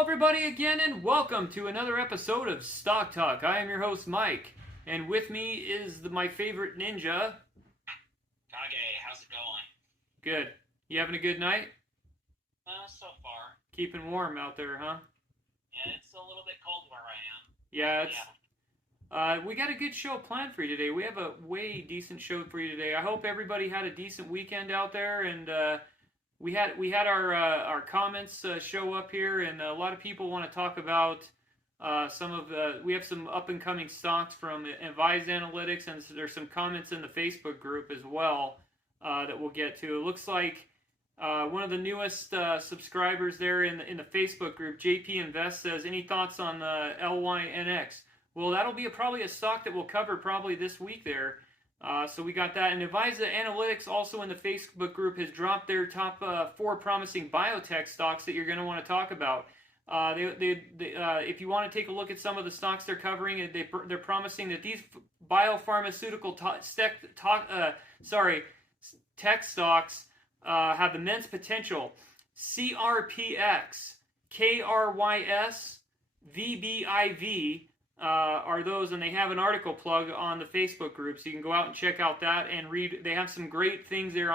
Hello, everybody, again, and welcome to another episode of Stock Talk. I am your host, Mike, and with me is my favorite ninja. Kage, how's it going? Good. You having a good night? So far. Keeping warm out there, huh? Yeah, it's a little bit cold where I am. Yeah, we got a good show planned for you today. We have a way decent show for you today. I hope everybody had a decent weekend out there, and we had our comments show up here, and a lot of people want to talk about we have some up and coming stocks from Advise Analytics, and there's some comments in the Facebook group as well that we'll get to. It looks like one of the newest subscribers there in the Facebook group, JP Invest, says, any thoughts on the LYNX? Well, that'll be probably a stock that we'll cover probably this week there. So we got that. And Advisa Analytics also in the Facebook group has dropped their top 4 promising biotech stocks that you're going to want to talk about. If you want to take a look at some of the stocks they're covering, they're promising that these biopharmaceutical tech stocks have immense potential. CRPX, KRYS, VBIV, are those, and they have an article plug on the Facebook group, so you can go out and check out that and read. They have some great things there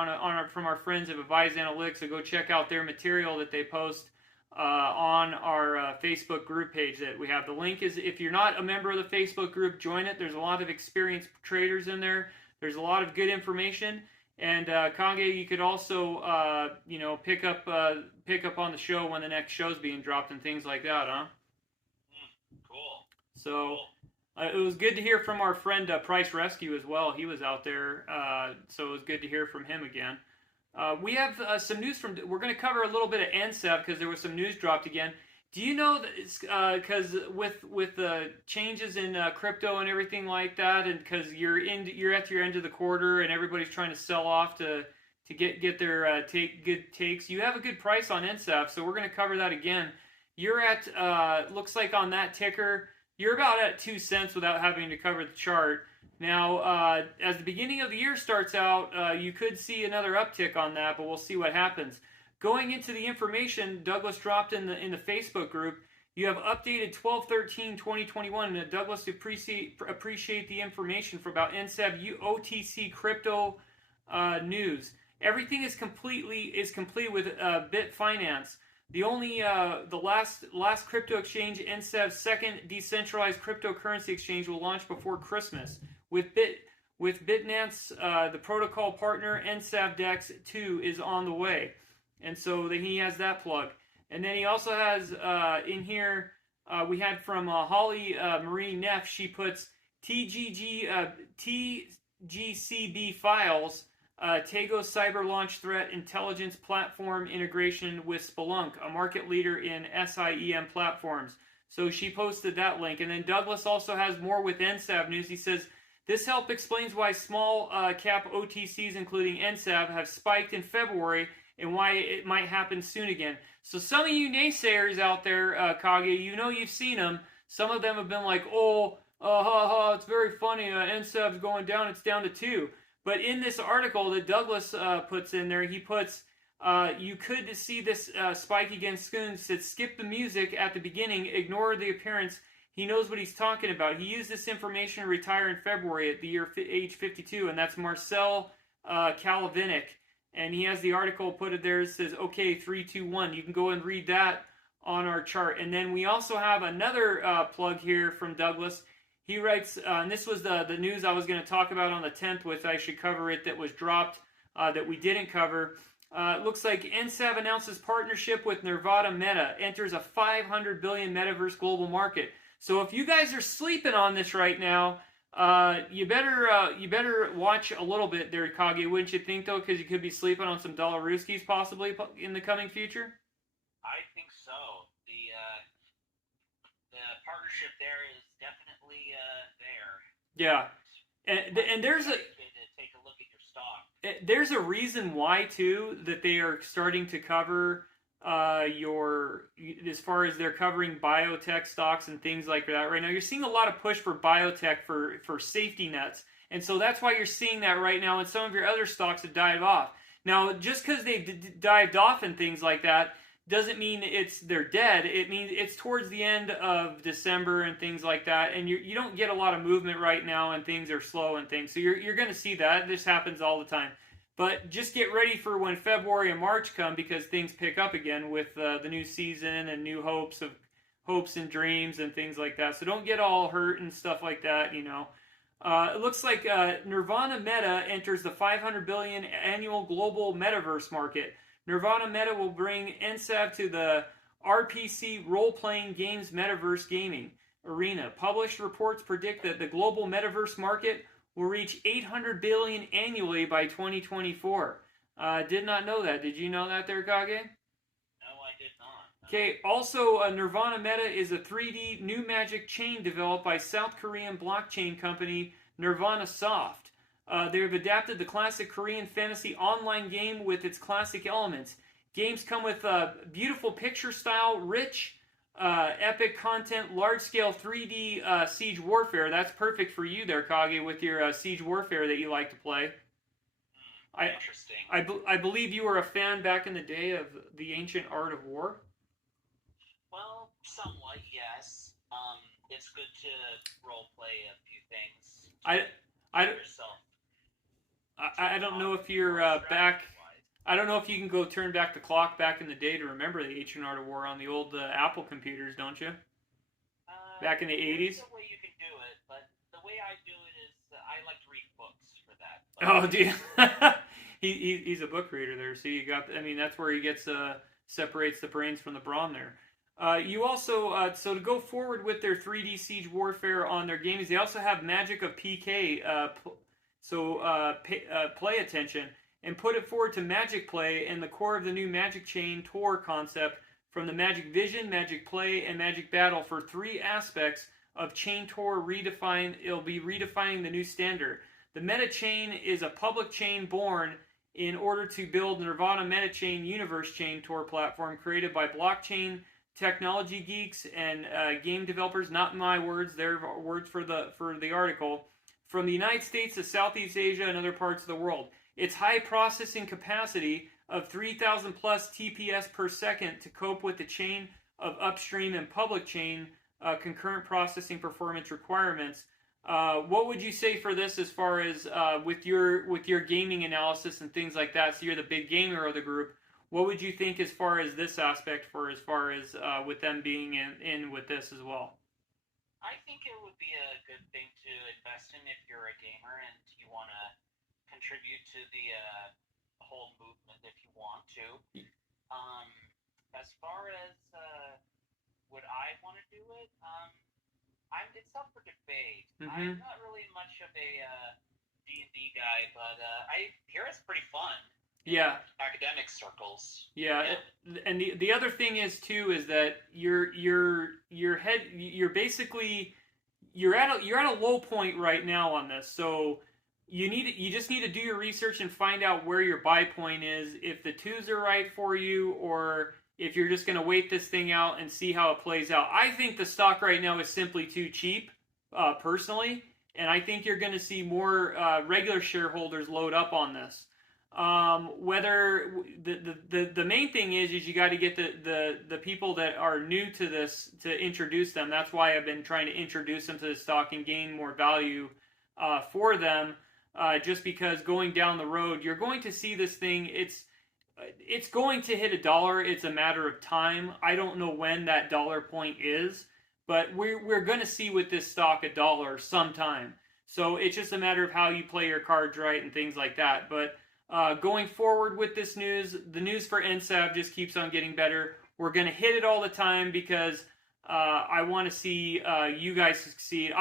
from our friends of Advise Analytics, so go check out their material that they post on our Facebook group page that we have. The link is, if you're not a member of the Facebook group, join it. There's a lot of experienced traders in there. There's a lot of good information. And Kage, you could also pick up on the show when the next show's being dropped and things like that, huh? Cool. So it was good to hear from our friend Price Rescue as well. He was out there, so it was good to hear from him again. We have some news we're going to cover a little bit of NSAV because there was some news dropped again. Do you know that because with the changes in crypto and everything like that, and because you're at your end of the quarter and everybody's trying to sell off to get their good takes, you have a good price on NSAV, so we're going to cover that again. You're at looks like on that ticker you're about at 2 cents without having to cover the chart. Now, as the beginning of the year starts out, you could see another uptick on that, but we'll see what happens. Going into the information Douglas dropped in the Facebook group, you have updated 12/13/2021, and Douglas appreciate the information for about NSAV OTC crypto news. Everything is complete with Bitfinance. The only the last crypto exchange, NSAV's second decentralized cryptocurrency exchange, will launch before Christmas. With Bitnance, the protocol partner, NSAV Dex 2 is on the way. And so he has that plug. And then he also has in here, we had from Holly Marie Neff, she puts TGCB files, Tego cyber launch threat intelligence platform integration with Splunk, a market leader in SIEM platforms. So she posted that link. And then Douglas also has more with NSAV news. He says, this help explains why small cap OTCs, including NSAV, have spiked in February and why it might happen soon again. So some of you naysayers out there, Kage, you've seen them. Some of them have been like, it's very funny, NSAV's going down, it's down to 2. But in this article that Douglas puts in there, he puts, you could see this spike again soon. Said, skip the music at the beginning, ignore the appearance. He knows what he's talking about. He used this information to retire in February at the age 52, and that's Marcel Kalavinic. And he has the article put it there. It says, okay, 3, 2, 1. You can go and read that on our chart. And then we also have another plug here from Douglas. He writes, and this was the news I was going to talk about on the 10th, which I should cover it, that was dropped, that we didn't cover. It looks like NSAV announces partnership with Nevada Meta, enters a $500 billion metaverse global market. So if you guys are sleeping on this right now, you better watch a little bit there, Kage, wouldn't you think, though? Because you could be sleeping on some Dollaruskis possibly in the coming future. I think so. The partnership there is definitely there. Yeah, and there's to take a look at your stock. There's a reason why too that they are starting to cover as far as they're covering biotech stocks and things like that right now. You're seeing a lot of push for biotech for safety nets, and so that's why you're seeing that right now, and some of your other stocks have dived off. Now, just because they've dived off and things like that doesn't mean they're dead. It means it's towards the end of December and things like that, and you don't get a lot of movement right now, and things are slow and things. So you're going to see that. This happens all the time. But just get ready for when February and March come, because things pick up again with the new season and new hopes and dreams and things like that. So don't get all hurt and stuff like that. It looks like Nirvana Meta enters the $500 billion annual global metaverse market. Nirvana Meta will bring NSAV to the RPC role-playing games metaverse gaming arena. Published reports predict that the global metaverse market will reach $800 billion annually by 2024. Did not know that. Did you know that there, Kage? No, I did not. Okay, also Nirvana Meta is a 3D new magic chain developed by South Korean blockchain company Nirvana Soft. They have adapted the classic Korean fantasy online game with its classic elements. Games come with beautiful picture style, rich, epic content, large-scale 3D siege warfare. That's perfect for you there, Kage, with your siege warfare that you like to play. Interesting. I believe you were a fan back in the day of the ancient art of war. Well, somewhat, yes. It's good to role play a few things. I don't know if you're back. I don't know if you can go turn back the clock back in the day to remember the ancient art of war on the old Apple computers, don't you? Back in the 80s? There's a way you can do it, but the way I do it is I like to read books for that. Oh, do you? He's a book reader there, so you got. I mean, that's where he gets separates the brains from the brawn there. You also so to go forward with their 3D siege warfare on their games, they also have Magic of PK. Play attention and put it forward to Magic Play and the core of the new Magic Chain Tour concept from the Magic Vision, Magic Play, and Magic Battle for 3 aspects of Chain Tour redefine. It'll be redefining the new standard. The Meta Chain is a public chain born in order to build Nirvana Meta Chain Universe Chain Tour platform created by blockchain technology geeks and game developers. Not my words; they're words for the article. From the United States to Southeast Asia and other parts of the world. Its high processing capacity of 3,000 plus TPS per second to cope with the chain of upstream and public chain concurrent processing performance requirements. What would you say for this as far as with your gaming analysis and things like that? So you're the big gamer of the group. What would you think as far as this aspect as with them being in with this as well? I think it would be a good thing to invest in if you're a gamer and you want to contribute to the whole movement if you want to. As far as would I want to do it, it's up for debate. I'm not really much of a D&D guy, but I hear it's pretty fun. Yeah, academic circles. Yeah, and the other thing is too is that you're basically at a low point right now on this. So you just need to do your research and find out where your buy point is, if the twos are right for you, or if you're just going to wait this thing out and see how it plays out. I think the stock right now is simply too cheap, personally, and I think you're going to see more regular shareholders load up on this. Whether the main thing is you got to get the people that are new to this to introduce them. That's why I've been trying to introduce them to the stock and gain more value for them. Just because going down the road, you're going to see this thing. It's going to hit $1. It's a matter of time. I don't know when that dollar point is, but we're going to see with this stock $1 sometime. So it's just a matter of how you play your cards right and things like that. But going forward with this news, the news for NSAV just keeps on getting better. We're going to hit it all the time because I want to see you guys succeed.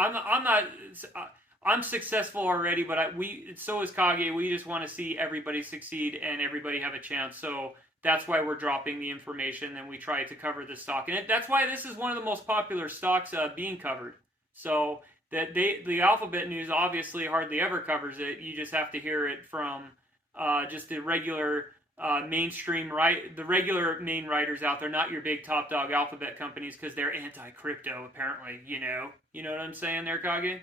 I'm successful already, but so is Kage. We just want to see everybody succeed and everybody have a chance. So that's why we're dropping the information and we try to cover the stock. And that's why this is one of the most popular stocks being covered. So that the Alphabet News obviously hardly ever covers it. You just have to hear it from just the regular mainstream the regular main writers out there, not your big top dog alphabet companies, because they're anti-crypto apparently. You know what I'm saying there, Kage?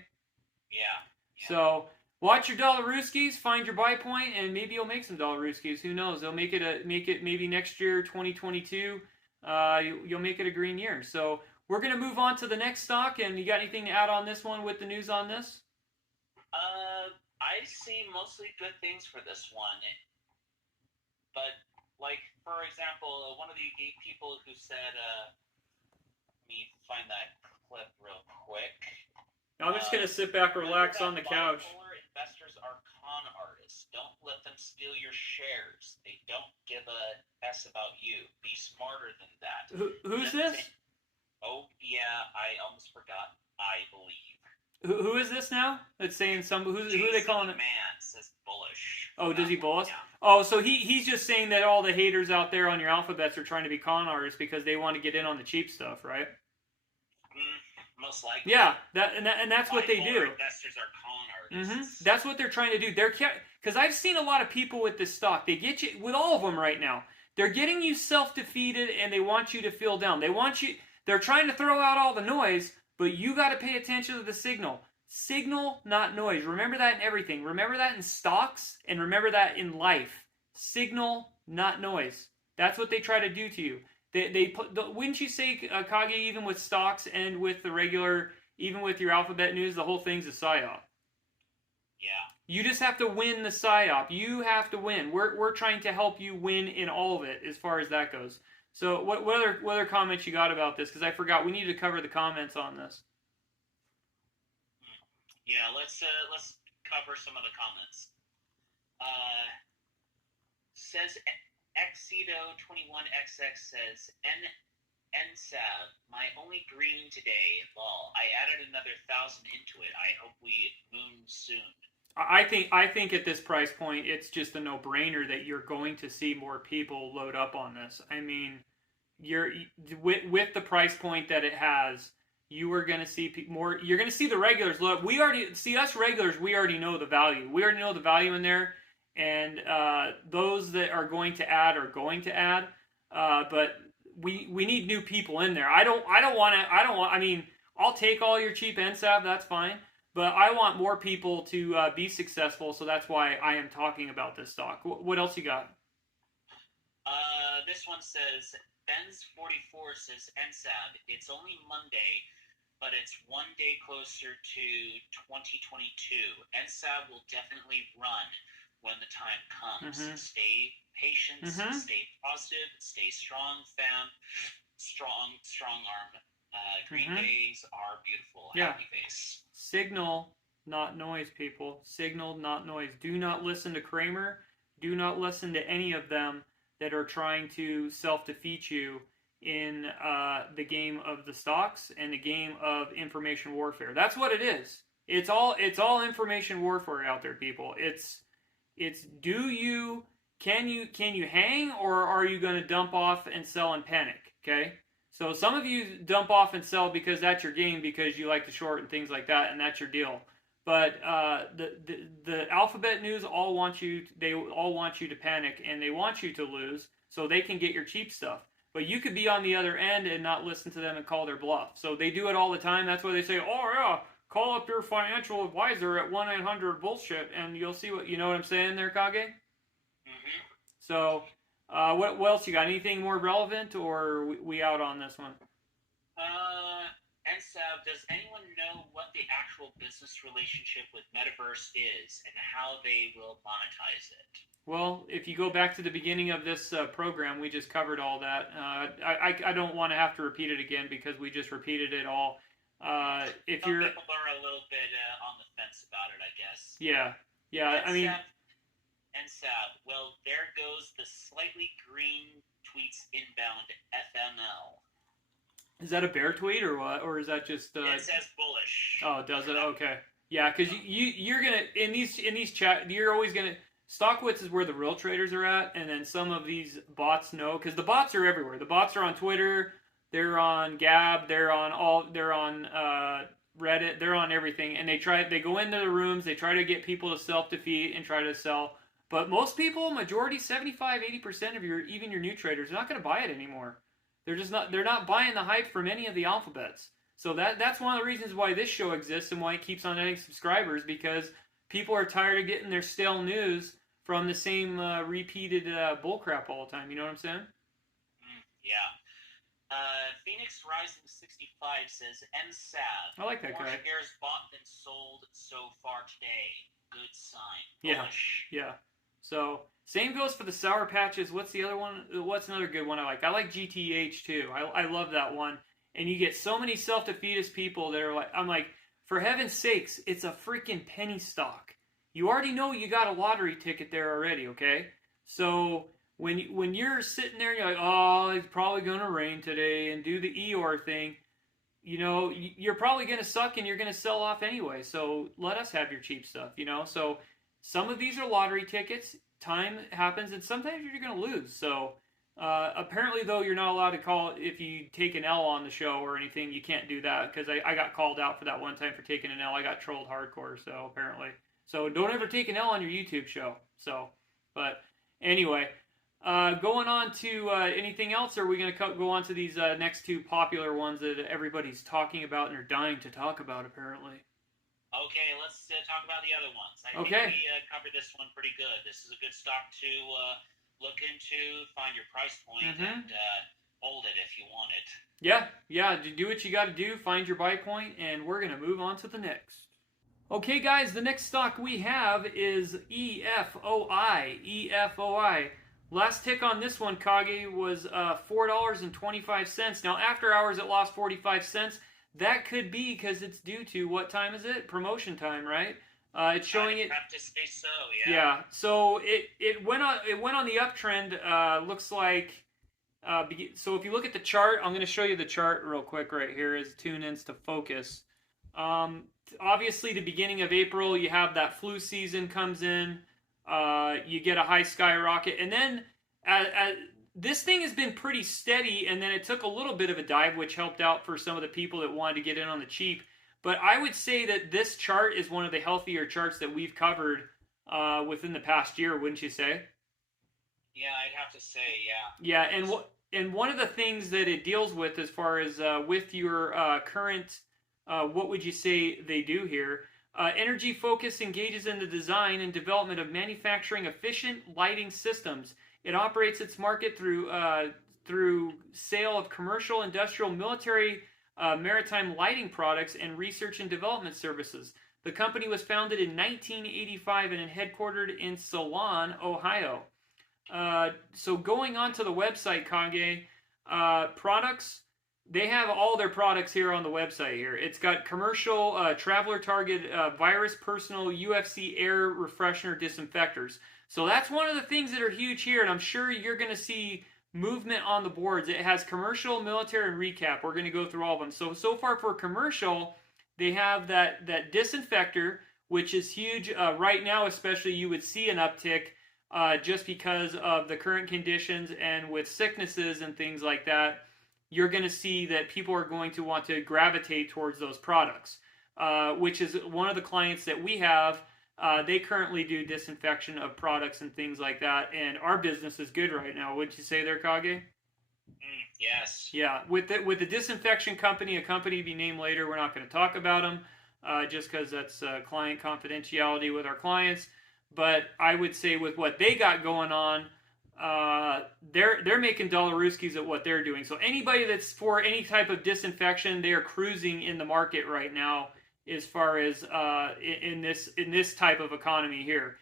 Yeah. So watch your Dollaruskis, find your buy point, and maybe you'll make some Dollaruskis. Who knows? They'll make it maybe next year, 2022. You'll make it a green year. So we're gonna move on to the next stock. And you got anything to add on this one with the news on this? I see mostly good things for this one, but like for example, one of the people who said, let me find that clip real quick. I'm just gonna sit back, relax on the couch. Bipolar investors are con artists. Don't let them steal your shares. They don't give a s about you. Be smarter than that. Who's this? Oh yeah, I almost forgot. I believe. Who is this now? It's saying who are they calling it? Man says bullish. Oh, does he bullish? Yeah. Oh, so he's just saying that all the haters out there on your alphabets are trying to be con artists because they want to get in on the cheap stuff, right? Most likely. Yeah, and that's what they do. Investors are con artists. That's what they're trying to do. Because I've seen a lot of people with this stock. They get you with all of them right now. They're getting you self-defeated, and they want you to feel down. They're trying to throw out all the noise. But you got to pay attention to the signal. Signal, not noise. Remember that in everything. Remember that in stocks, and remember that in life. Signal, not noise. That's what they try to do to you. Wouldn't you say, Kage, even with stocks and with the regular, even with your alphabet news, the whole thing's a psyop? Yeah. You just have to win the psyop. You have to win. We're trying to help you win in all of it as far as that goes. So what other comments you got about this? Because I forgot we need to cover the comments on this. Yeah, let's cover some of the comments. Says Excedo21XX says NSAV, my only green today. Lol. I added another 1,000 into it. I hope we moon soon. I think at this price point, it's just a no-brainer that you're going to see more people load up on this. I mean, with the price point that it has, you are going to see more. You're going to see the regulars load up. We already see us regulars. We already know the value. We already know the value in there, and those that are going to add are going to add. But we need new people in there. I mean, I'll take all your cheap NSAV. That's fine. But I want more people to be successful, so that's why I am talking about this stock. What else you got? This one says, Benz44 says, NSAB, it's only Monday, but it's one day closer to 2022. NSAB will definitely run when the time comes. Stay patient, stay positive, stay strong, fam. Strong arm. Green days are beautiful. Yeah. Happy face. Signal, not noise, people. Signal, not noise. Do not listen to Kramer. Do not listen to any of them that are trying to self-defeat you in the game of the stocks and the game of information warfare. That's what it is. It's all information warfare out there, people. It's can you hang, or are you going to dump off and sell and panic? Okay. So some of you dump off and sell because that's your game, because you like to short and things like that, and that's your deal. But the alphabet news all want you to panic, and they want you to lose so they can get your cheap stuff. But you could be on the other end and not listen to them and call their bluff. So they do it all the time. That's why they say, "Oh yeah, call up your financial advisor at 1-800-bullshit," and you'll see what I'm saying there, Kage. So. What else you got? Anything more relevant, or we out on this one? NSAB, does anyone know what the actual business relationship with Metaverse is and how they will monetize it? Well, if you go back to the beginning of this program, we just covered all that. I don't want to have to repeat it again because we just repeated it all. Some people are a little bit on the fence about it, I guess. Yeah. NSAB, I mean. NSAB, well, there goes the slightly green tweets inbound FML. Is that a bear tweet or what? Or is that just... It says bullish. Oh, does it? Okay. Yeah, because you're going to... In these chat, you're always going to... Stockwitz is where the real traders are at, and then some of these bots know, because the bots are everywhere. The bots are on Twitter, they're on Gab, they're on Reddit, they're on everything, and they go into the rooms, they try to get people to self-defeat and try to sell. But most people, majority, 75-80% of your new traders, are not going to buy it anymore. They're not buying the hype from any of the alphabets. So that's one of the reasons why this show exists and why it keeps on adding subscribers, because people are tired of getting their stale news from the same repeated bullcrap all the time. You know what I'm saying? Yeah. Phoenix Rising 65 says NSAV. I like that More guy. shares bought than sold so far today. Good sign. Yeah. Bullish. Yeah. So same goes for the Sour Patches. What's the other one? What's another good one I like? I like GTH too. I love that one. And you get so many self-defeatist people that are like, I'm like, for heaven's sakes, it's a freaking penny stock. You already know you got a lottery ticket there already, okay? So when you're sitting there and you're like, oh, it's probably gonna rain today, and do the Eeyore thing, you know, you're probably gonna suck and you're gonna sell off anyway. So let us have your cheap stuff, you know. So some of these are lottery tickets. Time happens, and sometimes you're gonna lose. So apparently, though, you're not allowed to call if you take an L on the show or anything. You can't do that because I got called out for that one time for taking an L. I got trolled hardcore. So apparently, so don't ever take an L on your YouTube show. So, but anyway, going on to anything else, or are we going to go on to these next two popular ones that everybody's talking about and are dying to talk about, apparently? Okay, let's talk about the other ones. I Okay. think we covered this one pretty good. This is a good stock to look into, find your price point, and hold it if you want it. Yeah, do what you got to do, find your buy point, and we're going to move on to the next. Okay, guys, the next stock we have is EFOI. EFOI. Last tick on this one, Kage, was $4.25. Now, after hours, it lost 45 cents. That could be because it's due to, what time is it? Promotion time, right? It's showing it. I have to say so, yeah. Yeah. So it went on the uptrend. Looks like. So if you look at the chart, I'm going to show you the chart real quick right here as tune-ins to focus. Obviously, the beginning of April, you have that flu season comes in. You get a high skyrocket, and then this thing has been pretty steady, and then it took a little bit of a dive, which helped out for some of the people that wanted to get in on the cheap. But I would say that this chart is one of the healthier charts that we've covered within the past year, wouldn't you say? Yeah, I'd have to say, yeah. Yeah, and one of the things that it deals with as far as with your current, what would you say they do here? Energy Focus engages in the design and development of manufacturing efficient lighting systems. It operates its market through sale of commercial, industrial, military, maritime lighting products and research and development services. The company was founded in 1985 and headquartered in Salon, Ohio. So going on to the website, Kage, products, they have all their products here on the website here. It's got commercial, traveler target, virus, personal, UFC, air, refreshener, disinfectors. So that's one of the things that are huge here, and I'm sure you're going to see movement on the boards. It has commercial, military, and recap. We're going to go through all of them. So far for commercial, they have that disinfector, which is huge. Right now, especially, you would see an uptick just because of the current conditions and with sicknesses and things like that. You're going to see that people are going to want to gravitate towards those products, which is one of the clients that we have. They currently do disinfection of products and things like that, and our business is good right now. Wouldn't you say there, Kage? Yes. Yeah, with the disinfection company, a company to be named later, we're not going to talk about them just because that's client confidentiality with our clients. But I would say with what they got going on, they're making dollarooskies at what they're doing. So anybody that's for any type of disinfection, they are cruising in the market right now as far as in this type of economy here.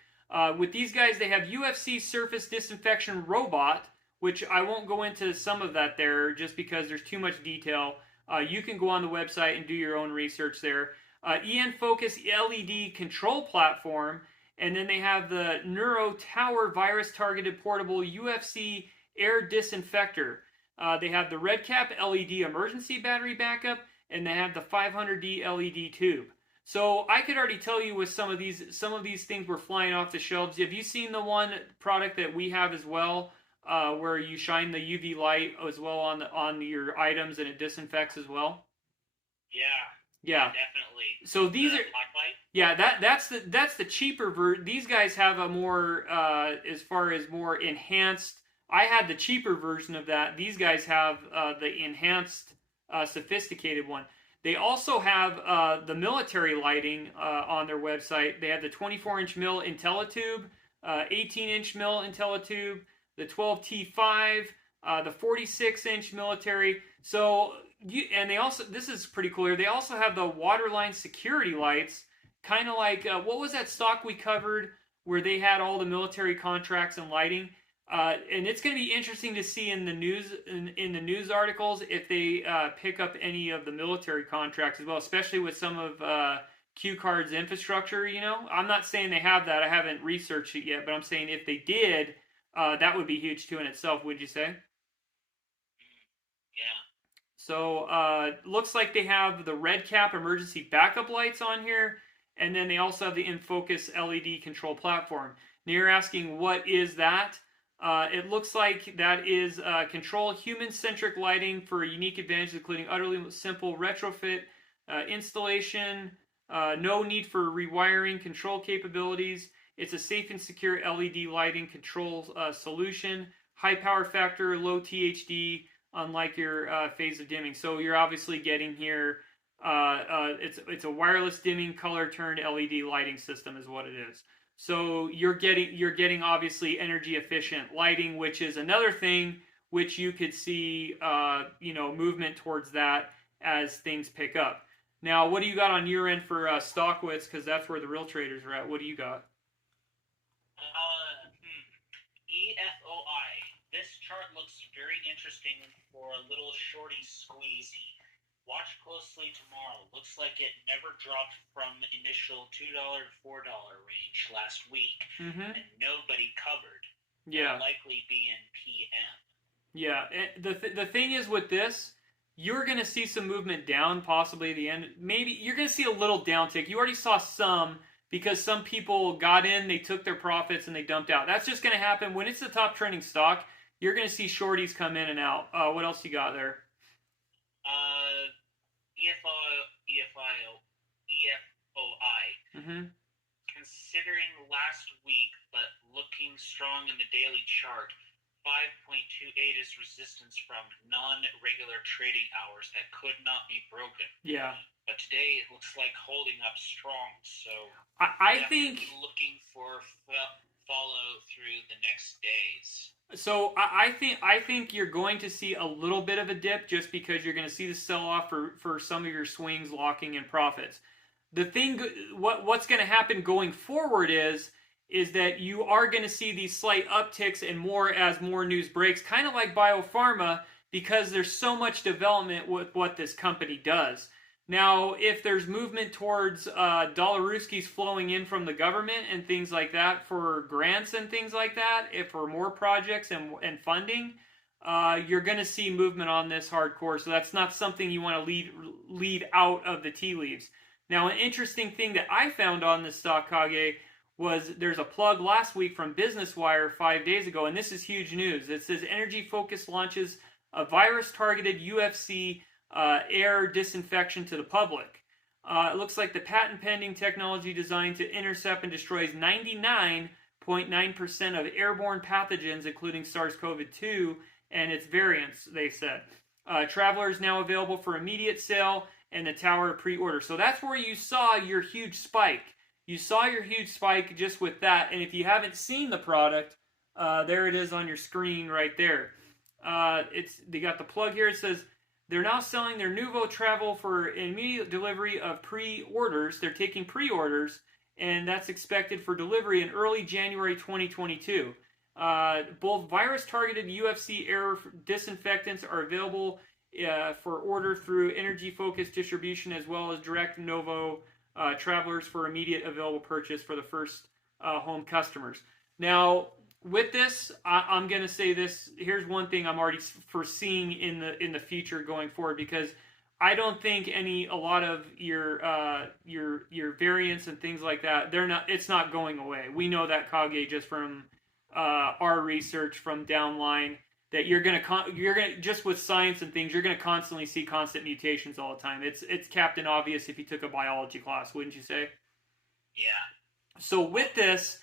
With these guys, they have UFC surface disinfection robot, which I won't go into some of that there just because there's too much detail. You can go on the website and do your own research there. EN Focus LED control platform. And then they have the Neuro Tower virus targeted portable UFC air disinfector. They have the Red Cap LED emergency battery backup, and they have the 500D LED tube. So I could already tell you with some of these things were flying off the shelves. Have you seen the one product that we have as well, where you shine the UV light as well on your items and it disinfects as well? Yeah, definitely. So these are blacklight? Yeah, that's the cheaper version. These guys have a more as far as more enhanced. I had the cheaper version of that. These guys have the enhanced, sophisticated one. They also have the military lighting on their website. They have the 24-inch mil IntelliTube, 18-inch mil IntelliTube, the 12T5, the 46-inch military. So, and they also, this is pretty cool here, they also have the waterline security lights, kind of like, what was that stock we covered where they had all the military contracts and lighting? And it's going to be interesting to see in the news in the news articles if they pick up any of the military contracts as well, especially with some of Q Card's infrastructure. I'm not saying they have that. I haven't researched it yet, but I'm saying if they did, that would be huge too in itself. Would you say? Yeah. So looks like they have the red cap emergency backup lights on here, and then they also have the InFocus LED control platform. Now you're asking, what is that? It looks like that is control human-centric lighting for unique advantages, including utterly simple retrofit installation, no need for rewiring, control capabilities. It's a safe and secure LED lighting control solution, high power factor, low THD, unlike your phase of dimming. So you're obviously getting here, it's a wireless dimming color turned LED lighting system is what it is. So you're getting obviously energy efficient lighting, which is another thing which you could see movement towards that as things pick up. Now, what do you got on your end for Stockwitz? Because that's where the real traders are at. What do you got? EFOI. This chart looks very interesting for a little shorty squeezy. Watch closely tomorrow. Looks like it never dropped from initial $2 to $4 range last week, and nobody covered. Yeah, it'll likely be in PM. Yeah, the thing is with this, you're going to see some movement down, possibly at the end. Maybe you're going to see a little downtick. You already saw some because some people got in, they took their profits, and they dumped out. That's just going to happen when it's the top trending stock. You're going to see shorties come in and out. What else you got there? EFOI. Considering last week, but looking strong in the daily chart, 5.28 is resistance from non-regular trading hours that could not be broken. Yeah. But today it looks like holding up strong. So I think looking for follow through the next days. So I think you're going to see a little bit of a dip just because you're going to see the sell-off for some of your swings locking in profits. The thing, what's going to happen going forward is that you are going to see these slight upticks and more as more news breaks, kind of like biopharma, because there's so much development with what this company does. Now, if there's movement towards dollaruskis flowing in from the government and things like that for grants and things like that, if for more projects and funding, you're going to see movement on this hardcore. So that's not something you want to lead out of the tea leaves. Now, an interesting thing that I found on this stock, Kage, was there's a plug last week from Business Wire 5 days ago, and this is huge news. It says Energy Focus launches a virus-targeted UFC air disinfection to the public. It looks like the patent-pending technology designed to intercept and destroys 99.9% of airborne pathogens, including SARS-CoV-2 and its variants, they said. Traveler is now available for immediate sale and the tower pre-order. So that's where you saw your huge spike. You saw your huge spike just with that. And if you haven't seen the product, there it is on your screen right there. They got the plug here. It says they're now selling their Nuvo Travel for immediate delivery of pre-orders. They're taking pre-orders, and that's expected for delivery in early January 2022. Both virus-targeted UFC air disinfectants are available for order through Energy Focus distribution, as well as direct Novo travelers for immediate available purchase for the first home customers. Now, with this, I'm going to say this. Here's one thing I'm already foreseeing in the future going forward, because I don't think a lot of your variants and things like that, it's not going away. We know that, Kage, just from our research from downline, that you're gonna just with science and things, you're gonna constantly see constant mutations all the time. It's Captain Obvious if you took a biology class, wouldn't you say? Yeah. So with this,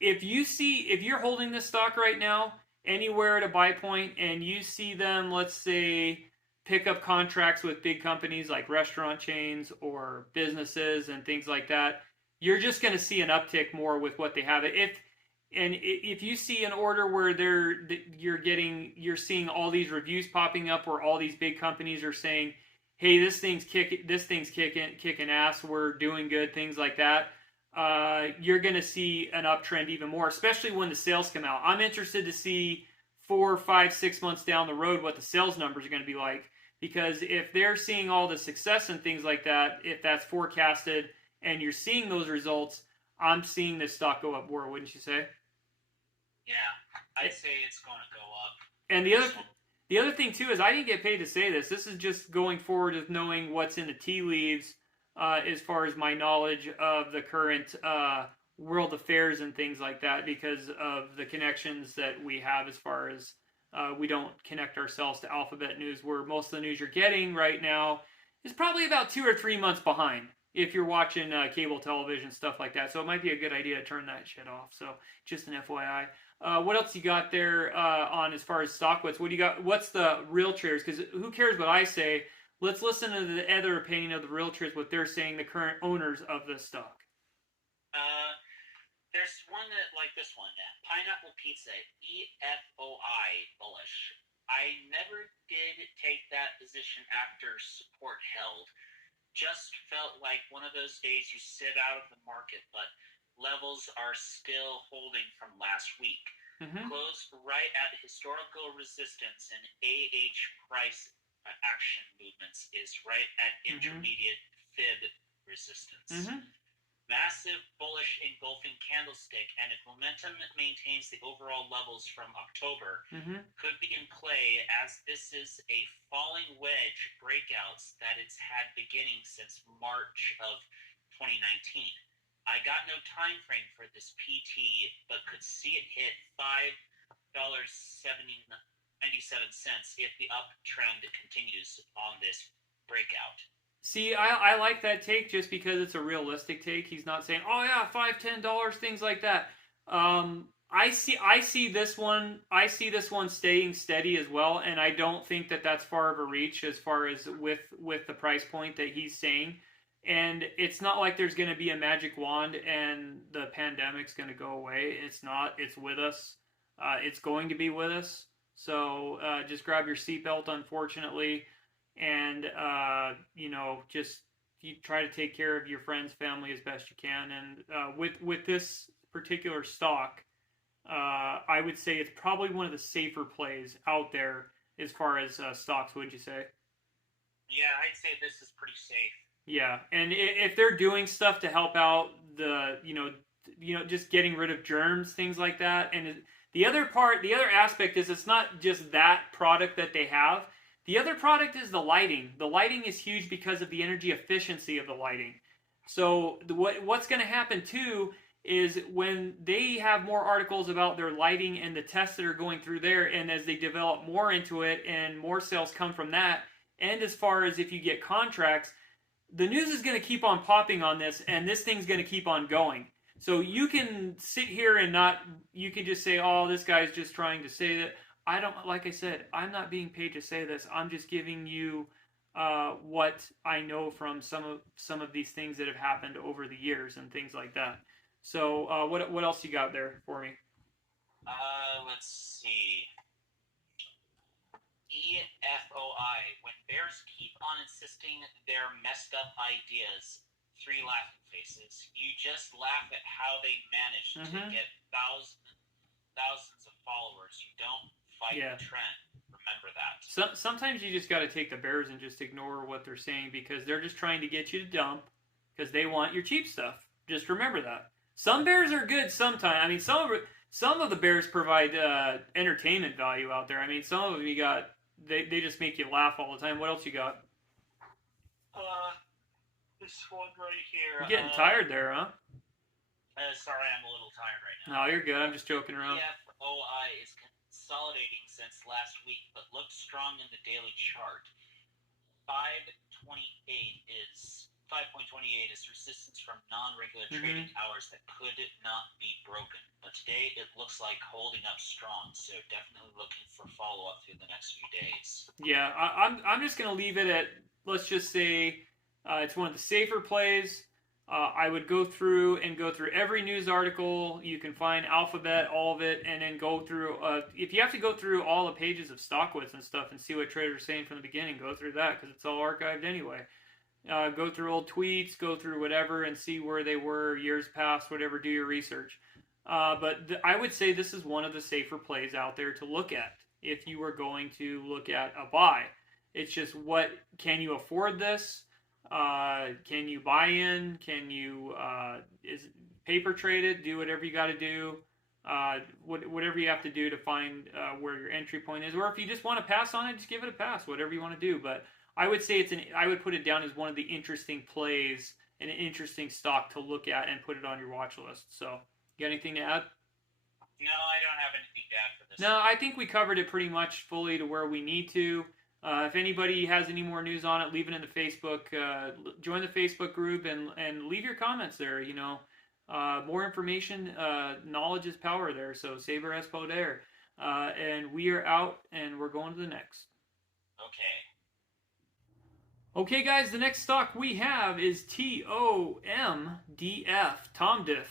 if you're holding this stock right now anywhere at a buy point and you see them, let's say pick up contracts with big companies like restaurant chains or businesses and things like that, you're just going to see an uptick more with what they have. If you see an order where you're seeing all these reviews popping up where all these big companies are saying, hey, this thing's kicking ass, we're doing good, things like that, you're going to see an uptrend even more, especially when the sales come out. I'm interested to see 4, 5, 6 months down the road what the sales numbers are going to be like, because if they're seeing all the success and things like that, if that's forecasted and you're seeing those results, I'm seeing this stock go up more, wouldn't you say? Yeah, I'd say it's going to go up. And the other thing too is I didn't get paid to say this. This is just going forward with knowing what's in the tea leaves as far as my knowledge of the current world affairs and things like that, because of the connections that we have as far as we don't connect ourselves to Alphabet News, where most of the news you're getting right now is probably about 2 or 3 months behind if you're watching cable television, stuff like that. So it might be a good idea to turn that shit off. So just an FYI. What else you got there on as far as stock? What do you got? What's the real traders? Because who cares what I say? Let's listen to the other opinion of the real traders, what they're saying, the current owners of the stock. There's one that, like this one, Pineapple Pizza, EFOI bullish. I never did take that position after support held. Just felt like one of those days you sit out of the market, but levels are still holding from last week. Mm-hmm. Closed right at historical resistance, and AH price action movements is right at intermediate fib resistance. Mm-hmm. Massive bullish engulfing candlestick, and if momentum maintains the overall levels from October, could be in play, as this is a falling wedge breakouts that it's had beginning since March of 2019. I got no time frame for this PT, but could see it hit $5.97 if the uptrend continues on this breakout. See, I like that take just because it's a realistic take. He's not saying, oh yeah, $5, $10, things like that. I see this one staying steady as well, and I don't think that that's far of a reach as far as with the price point that he's saying. And it's not like there's going to be a magic wand and the pandemic's going to go away. It's not. It's with us. It's going to be with us. So just grab your seatbelt, unfortunately. And just you try to take care of your friends, family as best you can. And with this particular stock, I would say it's probably one of the safer plays out there as far as stocks. Would you say? Yeah, I'd say this is pretty safe. Yeah, and if they're doing stuff to help out the just getting rid of germs, things like that, and the other aspect is it's not just that product that they have. The other product is the lighting. The lighting is huge because of the energy efficiency of the lighting. So what's going to happen too is when they have more articles about their lighting and the tests that are going through there, and as they develop more into it and more sales come from that, and as far as if you get contracts, the news is going to keep on popping on this, and this thing's going to keep on going. So you can sit here and you can just say, oh, this guy's just trying to say that. Like I said, I'm not being paid to say this. I'm just giving you what I know from some of these things that have happened over the years and things like that. So what else you got there for me? Let's see. EFOI. When bears keep on insisting their messed up ideas, 3 laughing faces. You just laugh at how they manage to get thousands of followers. You don't fight the trend. Remember that. Sometimes you just got to take the bears and just ignore what they're saying because they're just trying to get you to dump because they want your cheap stuff. Just remember that. Some bears are good sometimes. I mean, some of the bears provide entertainment value out there. I mean, some of them you got, they just make you laugh all the time. What else you got? This one right here. You're getting tired there, huh? Sorry, I'm a little tired right now. No, you're good. I'm just joking around. EFOI is consolidating since last week, but looks strong in the daily chart. 528 is 528 5.28 is resistance from non-regular trading hours that could not be broken. But today it looks like holding up strong, so definitely looking for follow-up through the next few days. Yeah, I'm just going to leave it at, let's just say, it's one of the safer plays. I would go through every news article. You can find Alphabet, all of it, and then go through. If you have to go through all the pages of Stockwitz and stuff and see what traders are saying from the beginning, go through that because it's all archived anyway. Go through old tweets, go through whatever, and see where they were years past, whatever, do your research. But I would say this is one of the safer plays out there to look at if you were going to look at a buy. It's just can you afford this? Can you buy in? Can you is paper trade it? Do whatever you got to do. Whatever you have to do to find where your entry point is. Or if you just want to pass on it, just give it a pass. Whatever you want to do. But I would say I would put it down as one of the interesting plays and an interesting stock to look at and put it on your watch list. So, you got anything to add? No, I don't have anything to add for this. No, I think we covered it pretty much fully to where we need to. If anybody has any more news on it, leave it in the Facebook. Join the Facebook group and leave your comments there. You know, more information, knowledge is power there. So, saber es poder. And we are out, and we're going to the next. Okay, guys, the next stock we have is TOMDF, TOMDF,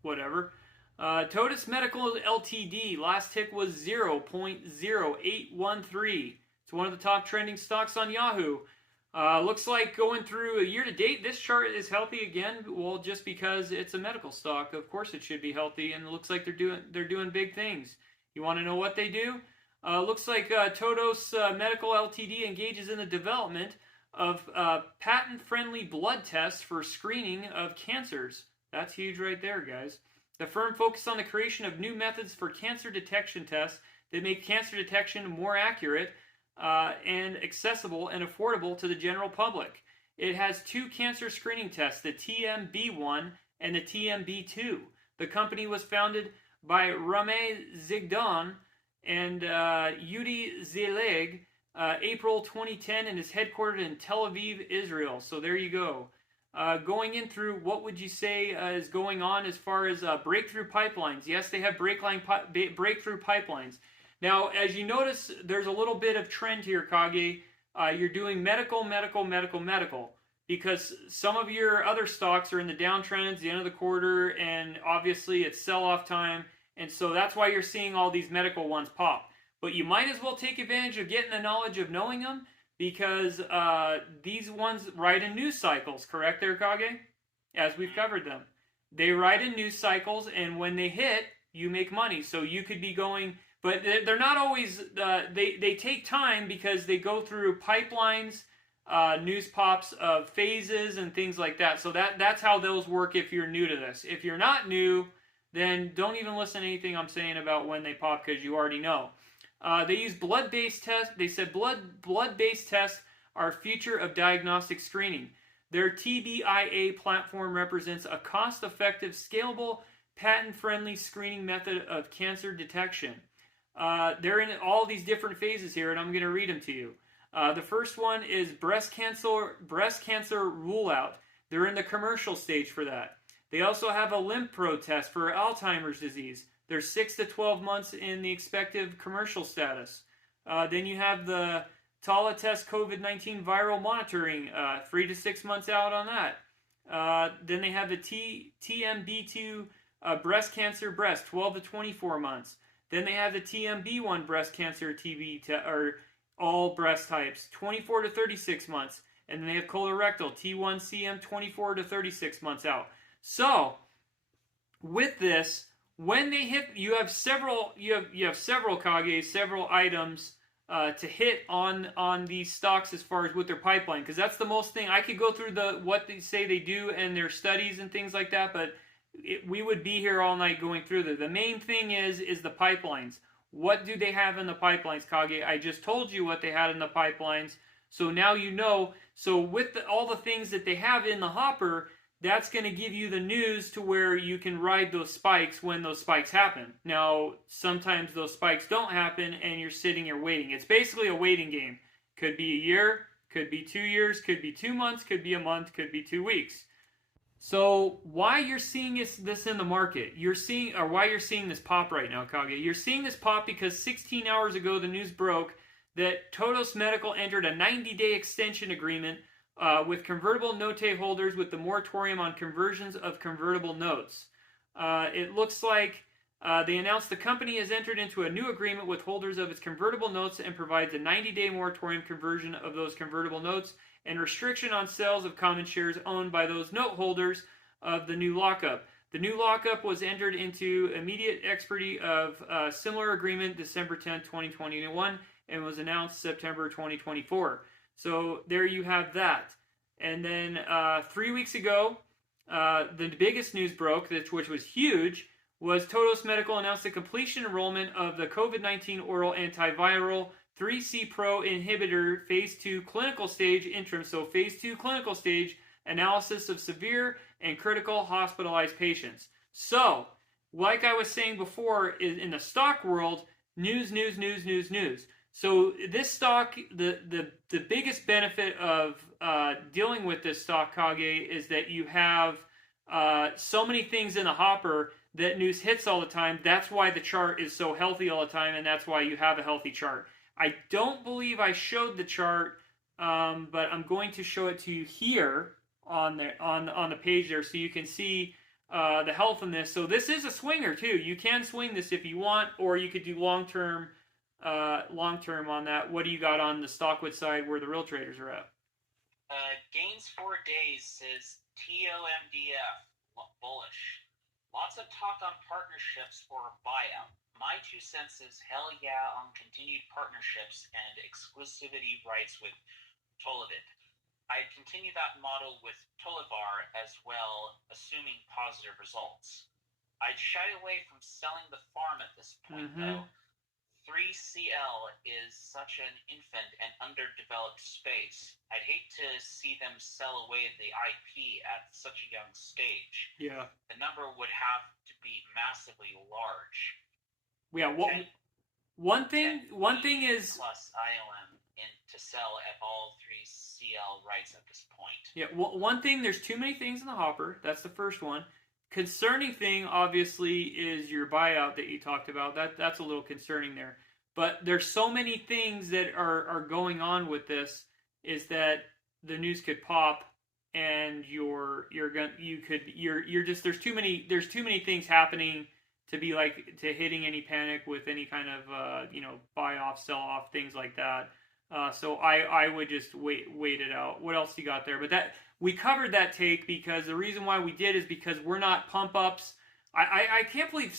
whatever. Totus Medical Ltd. Last tick was 0.0813. It's one of the top trending stocks on Yahoo. Looks like going through a year to date, this chart is healthy again. Well, just because it's a medical stock, of course it should be healthy, and it looks like they're doing big things. You want to know what they do? Looks like Todos Medical Ltd. Engages in the development of patent-friendly blood tests for screening of cancers. That's huge right there, guys. The firm focused on the creation of new methods for cancer detection tests that make cancer detection more accurate and accessible and affordable to the general public. It has two cancer screening tests, the TMB1 and the TMB2. The company was founded by Rame Zigdan and Yudi Zeleg, April 2010, and is headquartered in Tel Aviv, Israel. So there you go. Going in through, what would you say is going on as far as breakthrough pipelines? Yes, they have breakthrough pipelines. Now, as you notice, there's a little bit of trend here, Kage. You're doing medical, because some of your other stocks are in the downtrends, the end of the quarter, and obviously it's sell-off time. And so that's why you're seeing all these medical ones pop. But you might as well take advantage of getting the knowledge of knowing them, because these ones ride in news cycles, correct there, Kage? As we've covered them. They ride in news cycles, and when they hit, you make money. So you could be going, but they're not always, they take time because they go through pipelines, news pops of phases and things like that. So that's how those work if you're new to this. If you're not new, then don't even listen to anything I'm saying about when they pop, because you already know. They use blood-based tests. They said blood-based tests are future of diagnostic screening. Their TBIA platform represents a cost-effective, scalable, patent-friendly screening method of cancer detection. They're in all these different phases here, and I'm going to read them to you. The first one is breast cancer rule out. They're in the commercial stage for that. They also have a LymphPro test for Alzheimer's disease. They're 6 to 12 months in the expected commercial status. Then you have the Tala test COVID-19 viral monitoring, 3 to 6 months out on that. Then they have the TMB2 breast cancer 12 to 24 months. Then they have the TMB1 breast cancer or all breast types, 24 to 36 months. And then they have colorectal T1CM 24 to 36 months out. So, with this, when they hit, you have several Kage, several items to hit on these stocks as far as with their pipeline, because that's the most thing. I could go through what they say they do and their studies and things like that, but we would be here all night going through them. The main thing is the pipelines. What do they have in the pipelines, Kage? I just told you what they had in the pipelines, so now you know. So with all the things that they have in the hopper, that's going to give you the news to where you can ride those spikes when those spikes happen. Now, sometimes those spikes don't happen and you're sitting here waiting. It's basically a waiting game. Could be a year, Could be 2 years, could be 2 months, could be a month, could be 2 weeks. So why you're seeing this in the market, why you're seeing this pop right now, Kage, you're seeing this pop because 16 hours ago the news broke that Todos Medical entered a 90-day extension agreement with convertible note holders with the moratorium on conversions of convertible notes. It looks like they announced the company has entered into a new agreement with holders of its convertible notes and provides a 90-day moratorium conversion of those convertible notes and restriction on sales of common shares owned by those note holders of the new lockup. The new lockup was entered into immediate expiry of a similar agreement December 10, 2021, and was announced September 2024. So there you have that. And then 3 weeks ago, the biggest news broke, which was huge, was Todos Medical announced the completion enrollment of the COVID-19 oral antiviral 3C Pro inhibitor phase 2 clinical stage interim. So phase 2 clinical stage analysis of severe and critical hospitalized patients. So, like I was saying before, in the stock world, news. So this stock, the biggest benefit of dealing with this stock, Kage, is that you have so many things in the hopper that news hits all the time. That's why the chart is so healthy all the time, and that's why you have a healthy chart. I don't believe I showed the chart, but I'm going to show it to you here on the page there, so you can see the health in this. So this is a swinger too. You can swing this if you want, or you could do long term on that. What do you got on the Stockwood side where the real traders are at? Gains 4 days says TOMDF bullish. Lots of talk on partnerships or buyout. My 2 cents is hell yeah on continued partnerships and exclusivity rights with Tolivit. I'd continue that model with Tolivar as well, assuming positive results. I'd shy away from selling the farm at this point, though. 3CL is such an infant and underdeveloped space. I'd hate to see them sell away the IP at such a young stage. Yeah. The number would have to be massively large. Yeah. One thing is plus ILM to sell at all 3CL rights at this point. Yeah. One thing. There's too many things in the hopper. That's the first one. Concerning thing, obviously, is your buyout that you talked about. That's a little concerning there. But there's so many things that are going on with this, is that the news could pop, and there's too many things happening to be like to hitting any panic with any kind of buy off, sell off, things like that. So I would just wait it out. What else you got there? But that. We covered that take because the reason why we did is because we're not pump ups. I can't believe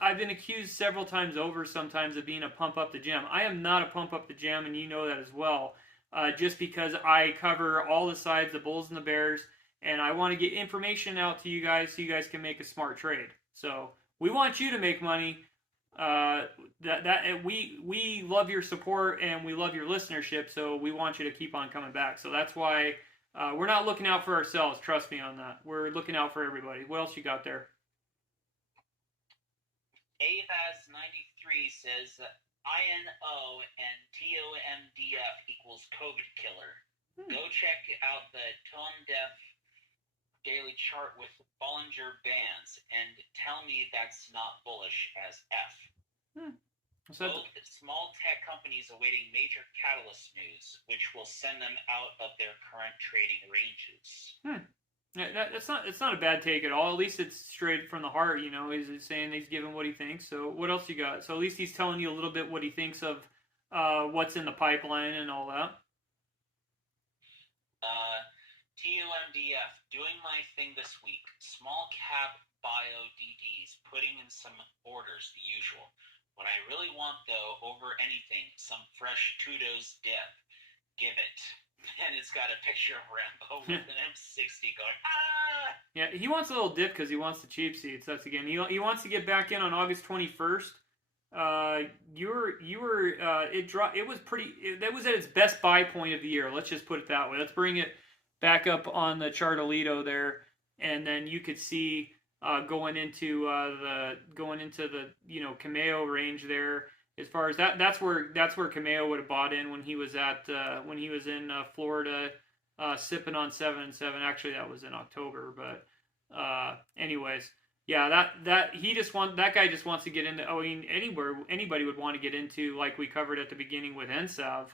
I've been accused several times over sometimes of being a pump up the gem. I am not a pump up the gem, and you know that as well. Just because I cover all the sides, the bulls and the bears, and I want to get information out to you guys so you guys can make a smart trade. So we want you to make money. We love your support and we love your listenership, so we want you to keep on coming back. So that's why. We're not looking out for ourselves, trust me on that. We're looking out for everybody. What else you got there? AVAS93 says INO and TOMDF equals COVID killer. Go check out the TOMDF daily chart with Bollinger Bands and tell me that's not bullish as F. Both small tech companies awaiting major catalyst news, which will send them out of their current trading ranges. It's not a bad take at all. At least it's straight from the heart. He's saying he's giving what he thinks. So what else you got? So at least he's telling you a little bit what he thinks of what's in the pipeline and all that. TOMDF doing my thing this week. Small cap bio DDs putting in some orders, the usual. What I really want, though, over anything, some fresh Tudos dip. Give it. And it's got a picture of Rambo with an M60 going, ah! Yeah, he wants a little dip because he wants the cheap seats. That's again, he wants to get back in on August 21st. That was at its best buy point of the year. Let's just put it that way. Let's bring it back up on the Chartolito there, and then you could see going into the Cameo range there. As far as that's where Kameo would have bought in when he was in Florida, sipping on 7 and 7. Actually, that was in October, but anyways, yeah, that guy just wants to get into. I mean, anybody would want to get into, like we covered at the beginning with NSAV.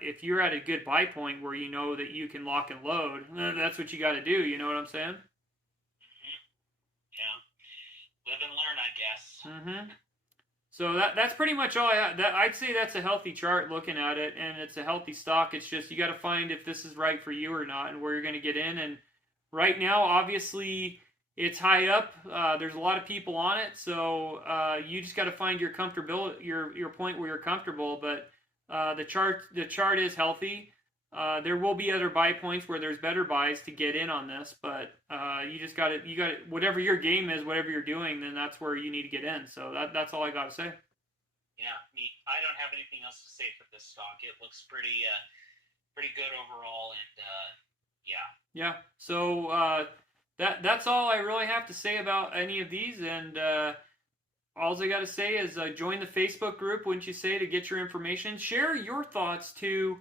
If you're at a good buy point where you know that you can lock and load, that's what you got to do. You know what I'm saying? Yeah. Live and learn, I guess. Mm-hmm. So that's pretty much all I have. I'd say that's a healthy chart looking at it, and it's a healthy stock. It's just you got to find if this is right for you or not, and where you're going to get in. And right now, obviously, it's high up. There's a lot of people on it, so you just got to find your comfortability, your point where you're comfortable. But the chart is healthy. There will be other buy points where there's better buys to get in on this, but you got to whatever your game is, whatever you're doing, then that's where you need to get in. So that's all I got to say. Yeah, I don't have anything else to say for this stock. It looks pretty good overall, and yeah. Yeah. So that's all I really have to say about any of these, and all I got to say is join the Facebook group, wouldn't you say, to get your information. Share your thoughts too.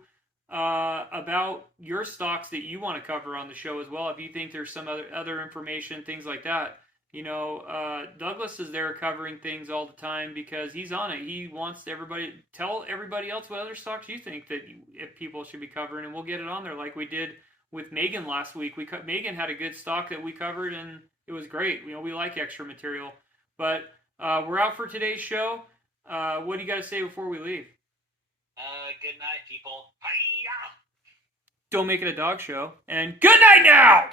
About your stocks that you want to cover on the show as well. If you think there's some other information, things like that. You know, Douglas is there covering things all the time because he's on it. He wants tell everybody else what other stocks you think that if people should be covering, and we'll get it on there like we did with Megan last week. Megan had a good stock that we covered, and it was great. You know, we like extra material. But we're out for today's show. What do you got to say before we leave? Good night, people. Hi-ya! Don't make it a dog show. And good night now!